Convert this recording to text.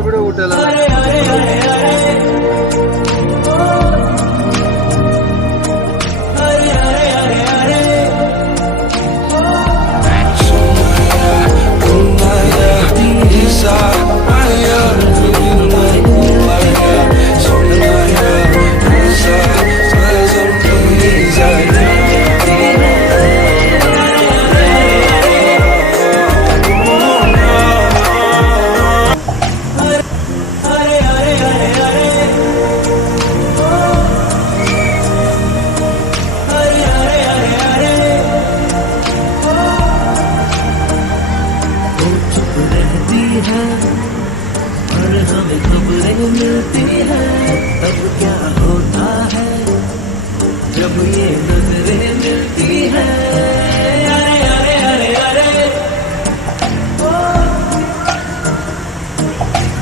Video उठेला है और हमें खबरें मिलती है। तब क्या होता है जब ये नजरें मिलती है।